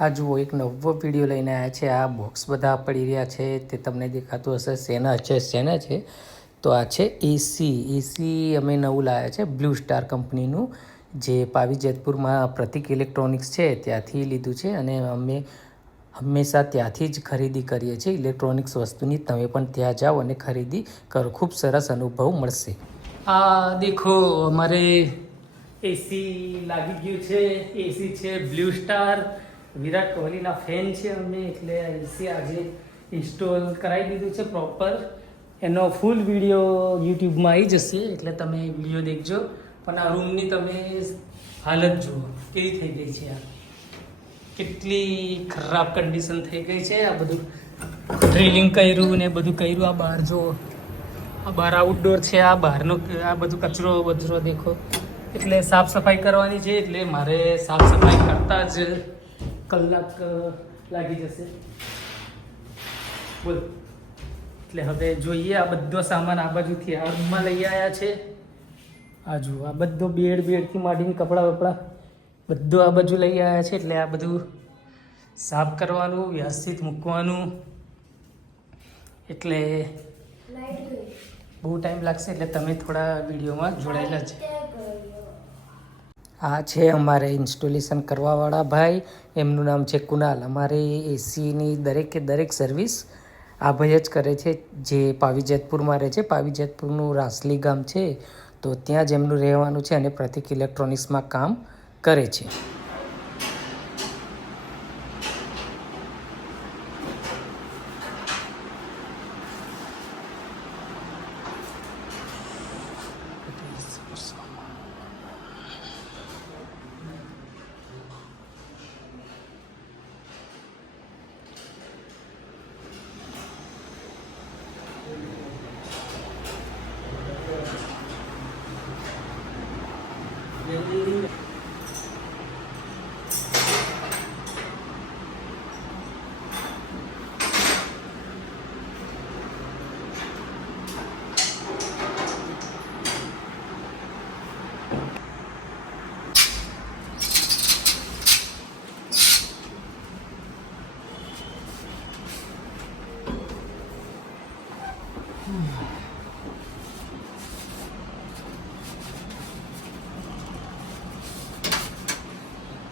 આ જુઓ એક નવો વિડીયો લઈને આવ્યા છે. આ બોક્સ બધા પડી રહ્યા છે તે તમને દેખાતું હશે શેના છે. તો આ છે એસી અમે નવું લાવ્યા છે બ્લુ સ્ટાર કંપનીનું, જે પાવી જેતપુરમાં પ્રતિક ઇલેક્ટ્રોનિક્સ છે ત્યાંથી લીધું છે અને અમે હંમેશા ત્યાંથી જ ખરીદી કરીએ છીએ ઇલેક્ટ્રોનિક્સ વસ્તુની. તમે પણ ત્યાં જાઓ અને ખરીદી કરો, ખૂબ સરસ અનુભવ મળશે. આ દેખો અમારે એસી લાગી ગયું છે. એસી છે બ્લુ સ્ટાર, વિરાટ કોહલીના ફેન છે અમે, એટલે એસી આજે ઇન્સ્ટોલ કરાવી દીધું છે પ્રોપર. એનો ફૂલ વિડીયો યુટ્યુબમાં આવી જશે એટલે તમે વિડીયો દેખજો. પણ આ રૂમની તમે હાલત જુઓ કેવી થઈ ગઈ છે. આ કેટલી ખરાબ કન્ડિશન થઈ ગઈ છે. આ બધું ડ્રિલિંગ કર્યું ને બધું કર્યું. આ બહાર જુઓ, આ બહાર આઉટડોર છે. આ બહારનો આ બધું કચરો દેખો. એટલે સાફ સફાઈ કરવાની છે, એટલે મારે સાફ સફાઈ કરતાં જ કલાક લાગી જશે. બોલ. એટલે હવે જોઈએ. આ બધો સામાન આ બાજુથી આ રૂમમાં લઈ આવ્યા છે. આ જુઓ, આ બધો બેડથી માંડીને કપડાં બપડા બધું આ બાજુ લઈ આવ્યા છે. એટલે આ બધું સાફ કરવાનું, વ્યવસ્થિત મૂકવાનું. એટલે બહુ ટાઈમ લાગશે, એટલે તમે થોડા વિડીયોમાં જોડાયેલા છે. આ છે અમારે ઇન્સ્ટોલેશન કરવાવાળા ભાઈ, એમનું નામ છે કુનાલ. અમારે એસીની દરેકે દરેક સર્વિસ આ ભાઈ જ કરે છે, જે પાવી જેતપુરમાં રહે છે. પાવી જેતપુરનું રાસલી ગામ છે, તો ત્યાં જ એમનું રહેવાનું છે અને પ્રતિક ઇલેક્ટ્રોનિક્સમાં કામ કરે છે.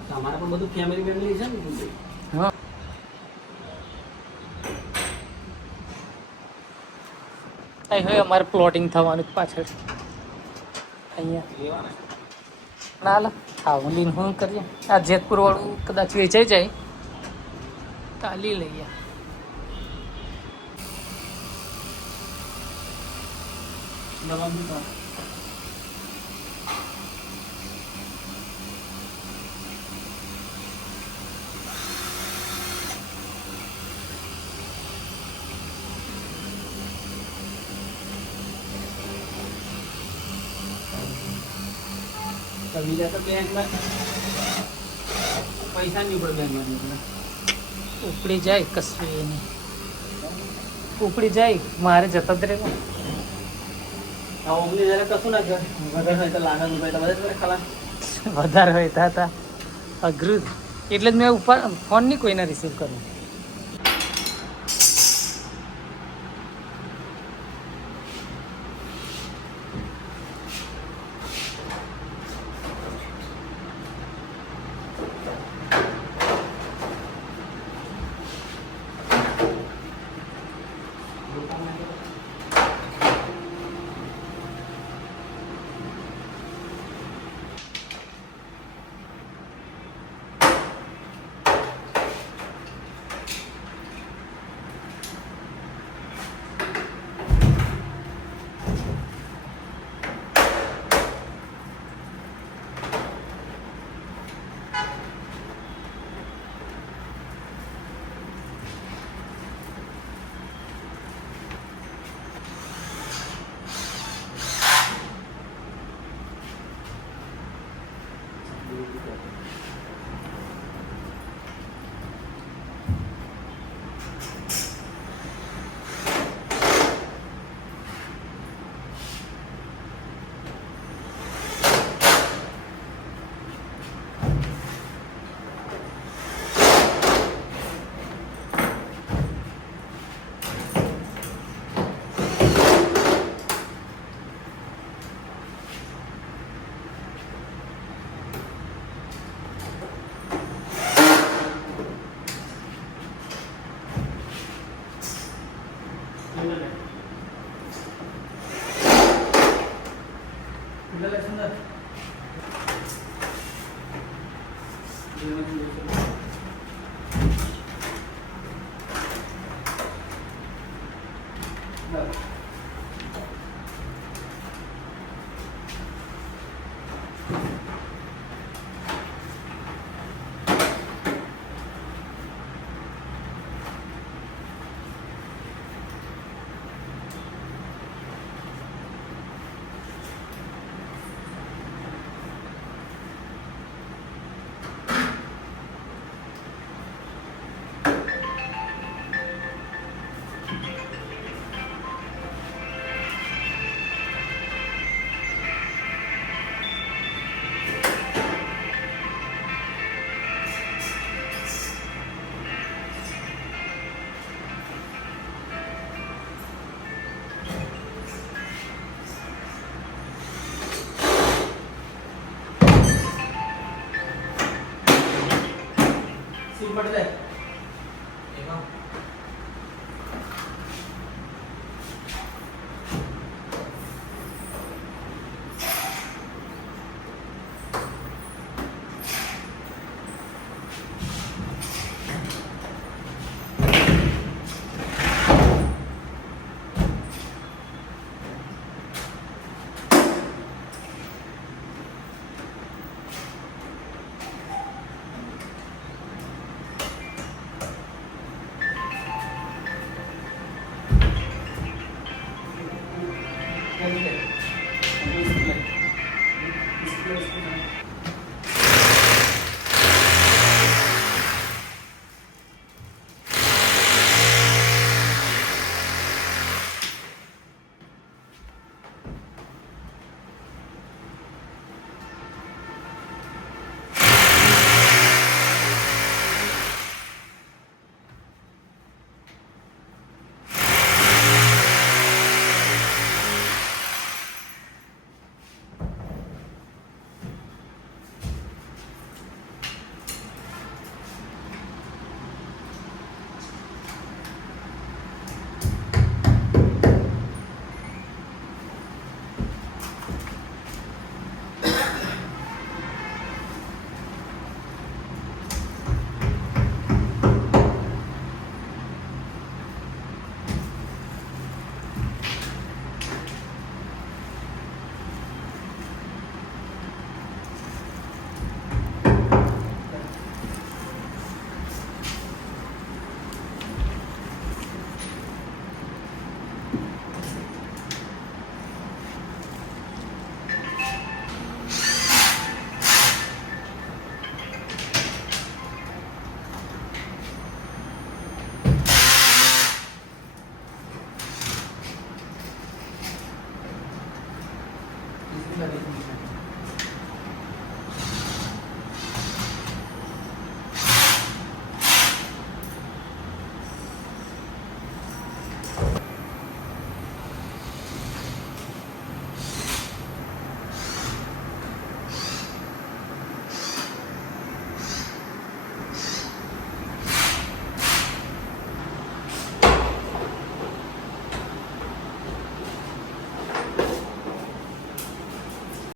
તમારે પણ બધું ફેમિલી છે ને? હા, અહીં હવે અમારે પ્લોટિંગ થવાનું પાછળ અહીંયા. ના લા ખાવું લઈને શું કરીએ? આ જેતપુર વાળું કદાચ વેચાઈ જાય, કાલી લઈએ. બીજા તો બેંકમાં પૈસા નહીં પડે. બેંકમાં ઉપડી જાય કશું એ નહીં, ઉપડી જાય. મારે જતા જ રહેવું. આ ઓગણી હજાર કશું ના કર વગર હોય તો લાગણ રૂપિયા તો બધા ખલા વધારે હોય હતા અઘરું. એટલે જ મેં ઉપર ફોન નહીં કોઈને રિસીવ કરું. સીલ પડી જાય એમાં